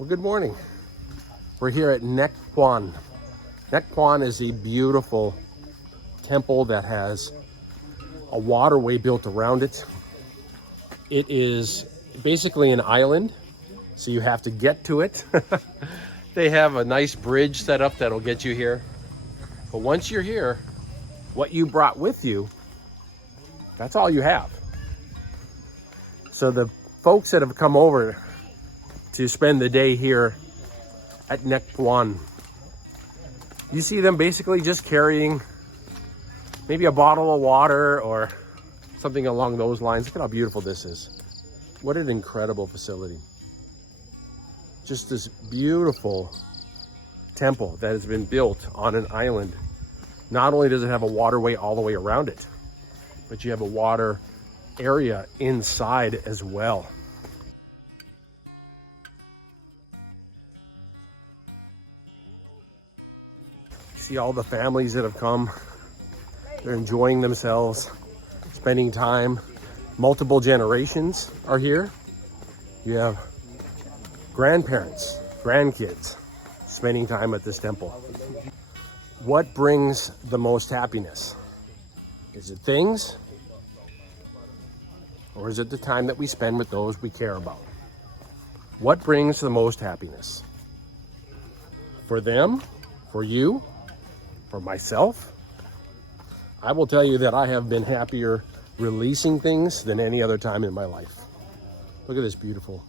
Well, good morning. We're here at Neak. Neak is a beautiful temple that has a waterway built around it. It is basically an island, so you have to get to it. They have a nice bridge set up that'll get you here. But once you're here, what you brought with you, that's all you have. So the folks that have come over to spend the day here at Neak, you see them basically just carrying maybe a bottle of water or something along those lines. Look at how beautiful this is. What an incredible facility. Just this beautiful temple that has been built on an island. Not only does it have a waterway all the way around it, but you have a water area inside as well. See all the families that have come. They're enjoying themselves, spending time. Multiple generations are here. You have grandparents, grandkids spending time at this temple. What brings the most happiness? Is it things? Or is it the time that we spend with those we care about? What brings the most happiness? For them? For you? For myself? I will tell you that I have been happier releasing things than any other time in my life. Look at this beautiful.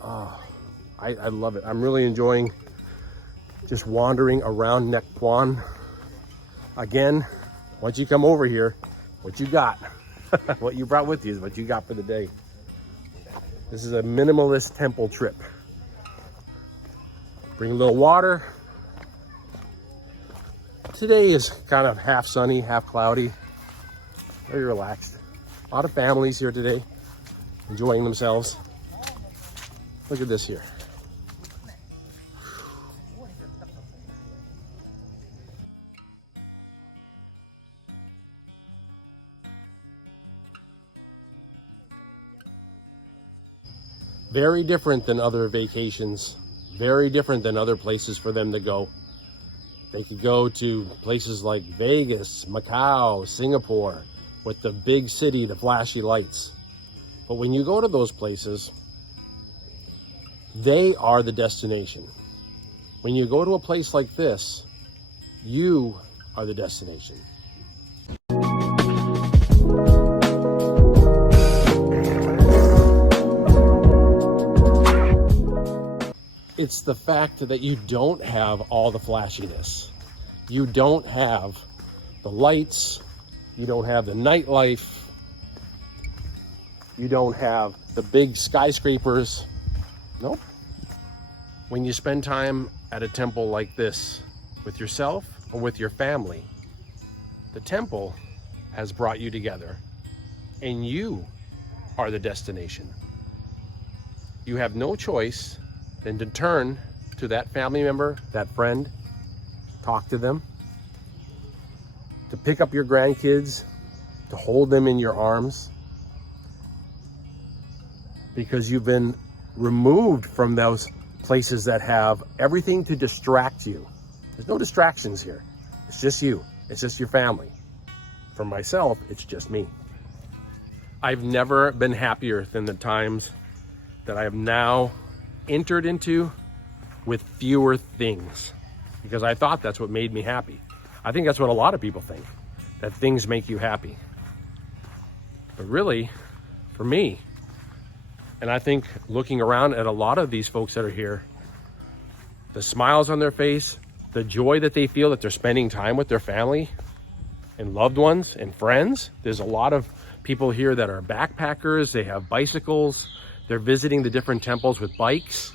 I love it. I'm really enjoying just wandering around Neak. Again, once you come over here, what you got, what you brought with you is what you got for the day. This is a minimalist temple trip. Bring a little water. Today is kind of half sunny, half cloudy. Very relaxed. A lot of families here today, enjoying themselves. Look at this here. Very different than other vacations. Very different than other places for them to go. They could go to places like Vegas, Macau, Singapore, with the big city, the flashy lights. But when you go to those places, they are the destination. When you go to a place like this, you are the destination. It's the fact that you don't have all the flashiness. You don't have the lights. You don't have the nightlife. You don't have the big skyscrapers. Nope. When you spend time at a temple like this with yourself or with your family, the temple has brought you together and you are the destination. You have no choice than to turn to that family member, that friend, talk to them, to pick up your grandkids, to hold them in your arms, because you've been removed from those places that have everything to distract you. There's no distractions here. It's just you. It's just your family. For myself, it's just me. I've never been happier than the times that I have now entered into with fewer things, because I thought that's what made me happy. I think that's what a lot of people think, that things make you happy. But really, for me, and I think looking around at a lot of these folks that are here, the smiles on their face, the joy that they feel that they're spending time with their family and loved ones and friends. There's a lot of people here that are backpackers. They have bicycles. They're visiting the different temples with bikes.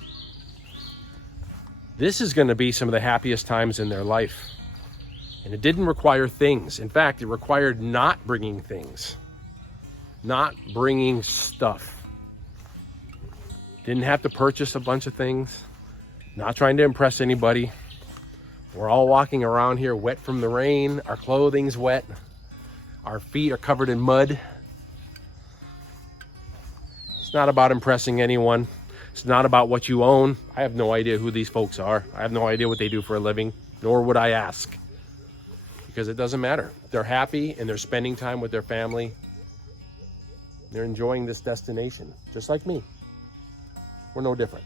This is going to be some of the happiest times in their life. And it didn't require things. In fact, it required not bringing things, not bringing stuff. Didn't have to purchase a bunch of things, not trying to impress anybody. We're all walking around here wet from the rain. Our clothing's wet. Our feet are covered in mud. It's not about impressing anyone. It's not about what you own. I have no idea who these folks are. I have no idea what they do for a living, nor would I ask, because it doesn't matter. They're happy and they're spending time with their family. They're enjoying this destination, just like me. We're no different.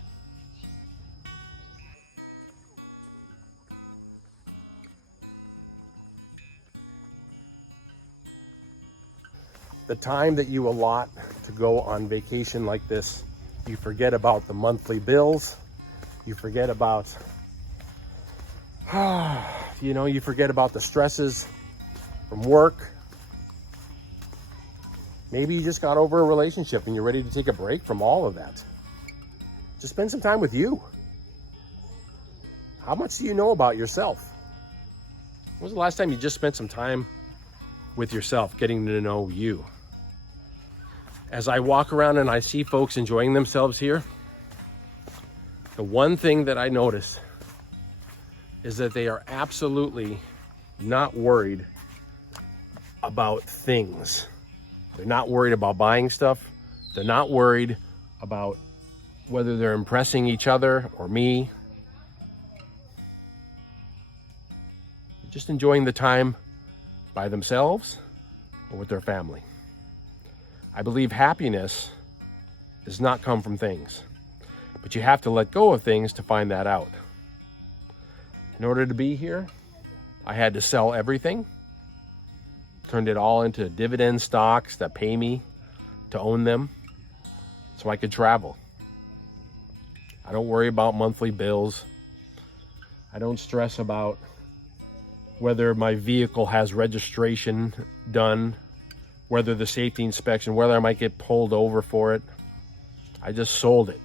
The time that you allot to go on vacation like this, you forget about the monthly bills. You forget about, you forget about the stresses from work. Maybe you just got over a relationship and you're ready to take a break from all of that. Just spend some time with you. How much do you know about yourself? When was the last time you just spent some time with yourself, getting to know you? As I walk around and I see folks enjoying themselves here, the one thing that I notice is that they are absolutely not worried about things. They're not worried about buying stuff. They're not worried about whether they're impressing each other or me. They're just enjoying the time by themselves or with their family. I believe happiness does not come from things, but you have to let go of things to find that out. In order to be here, I had to sell everything, turned it all into dividend stocks that pay me to own them so I could travel. I don't worry about monthly bills. I don't stress about whether my vehicle has registration done, whether the safety inspection, whether I might get pulled over for it. I just sold it.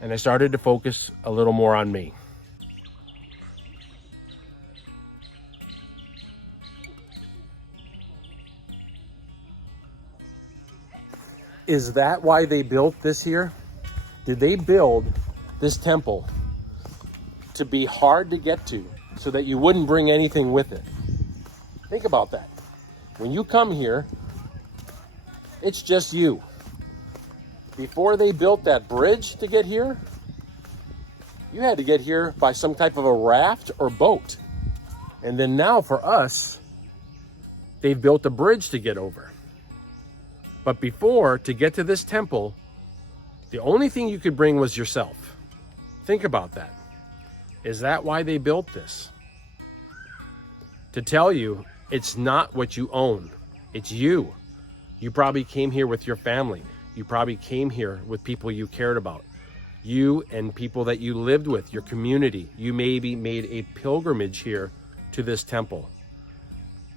And I started to focus a little more on me. Is that why they built this here? Did they build this temple to be hard to get to so that you wouldn't bring anything with it? Think about that. When you come here, it's just you. Before they built that bridge to get here, you had to get here by some type of a raft or boat. And then now for us, they've built a bridge to get over. But before, to get to this temple, the only thing you could bring was yourself. Think about that. Is that why they built this? To tell you, it's not what you own. It's you. You probably came here with your family. You probably came here with people you cared about. You and people that you lived with, your community. You maybe made a pilgrimage here to this temple.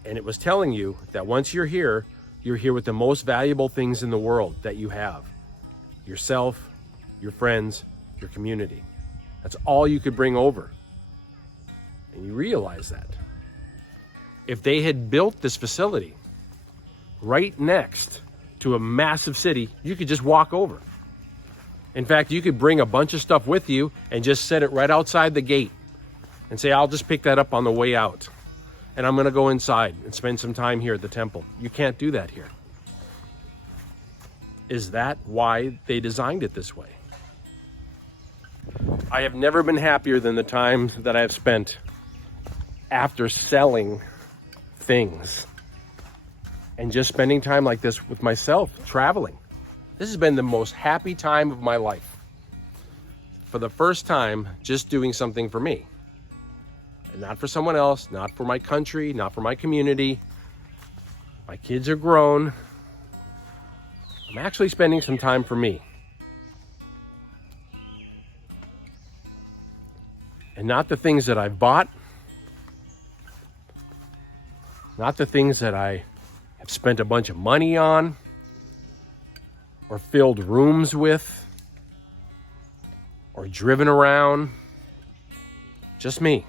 And it was telling you that once you're here with the most valuable things in the world that you have. Yourself, your friends, your community. That's all you could bring over. And you realize that. If they had built this facility right next to a massive city, you could just walk over. In fact, you could bring a bunch of stuff with you and just set it right outside the gate and say, I'll just pick that up on the way out. And I'm going to go inside and spend some time here at the temple. You can't do that here. Is that why they designed it this way? I have never been happier than the times that I have spent after selling things and just spending time like this with myself, traveling. This has been the most happy time of my life. For the first time, just doing something for me. And not for someone else, not for my country, not for my community. My kids are grown. I'm actually spending some time for me. And not the things that I've bought, not the things that I have spent a bunch of money on or filled rooms with or driven around. Just me.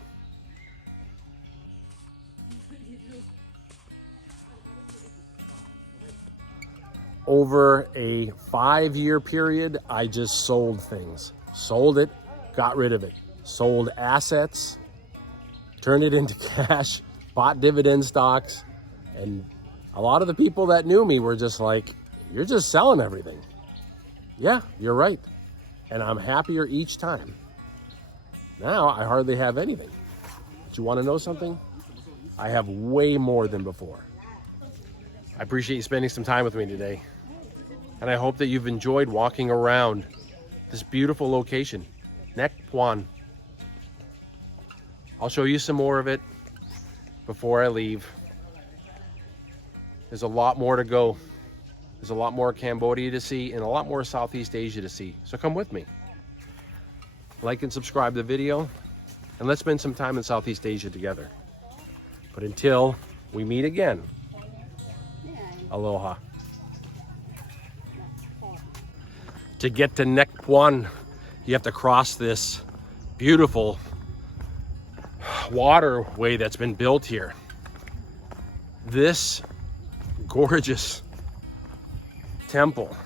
Over a 5-year period, I just sold things. Sold it, got rid of it. Sold assets, turned it into cash, bought dividend stocks, and a lot of the people that knew me were just like, you're just selling everything. Yeah, you're right. And I'm happier each time. Now I hardly have anything. But you want to know something? I have way more than before. I appreciate you spending some time with me today. And I hope that you've enjoyed walking around this beautiful location, Neak. I'll show you some more of it before I leave. There's a lot more to go. There's a lot more Cambodia to see and a lot more Southeast Asia to see. So come with me. Like and subscribe to the video, and let's spend some time in Southeast Asia together. But until we meet again, aloha. To get to Neak, you have to cross this beautiful waterway that's been built here. This gorgeous temple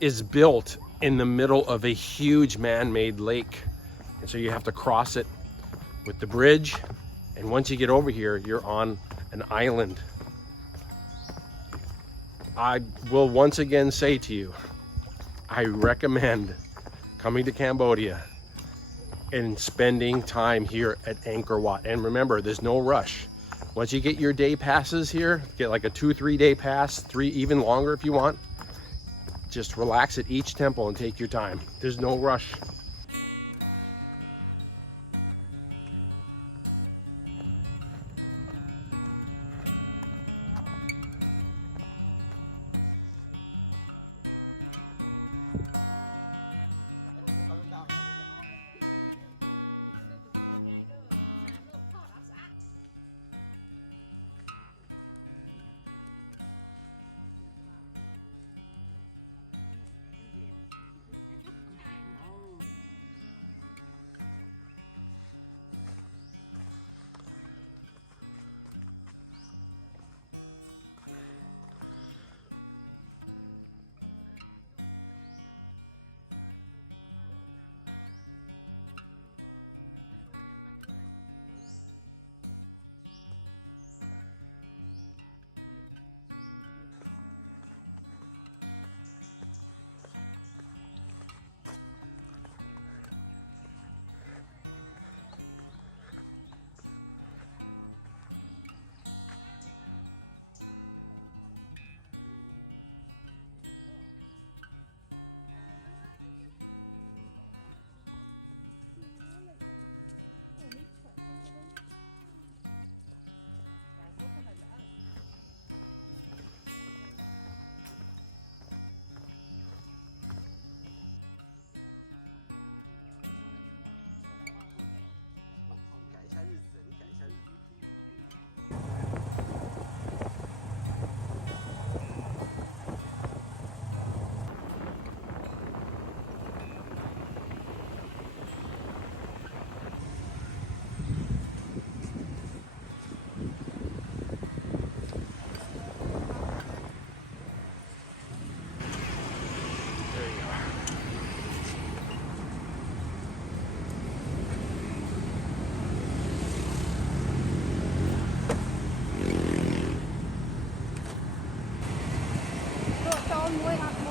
is built in the middle of a huge man-made lake. And so you have to cross it with the bridge. And once you get over here, you're on an island. I will once again say to you, I recommend coming to Cambodia and spending time here at Angkor Wat. And remember, there's no rush. Once you get your day passes here, get like a 2-3 day pass, 3 even longer if you want, just relax at each temple and take your time. There's no rush. Cho muối hả?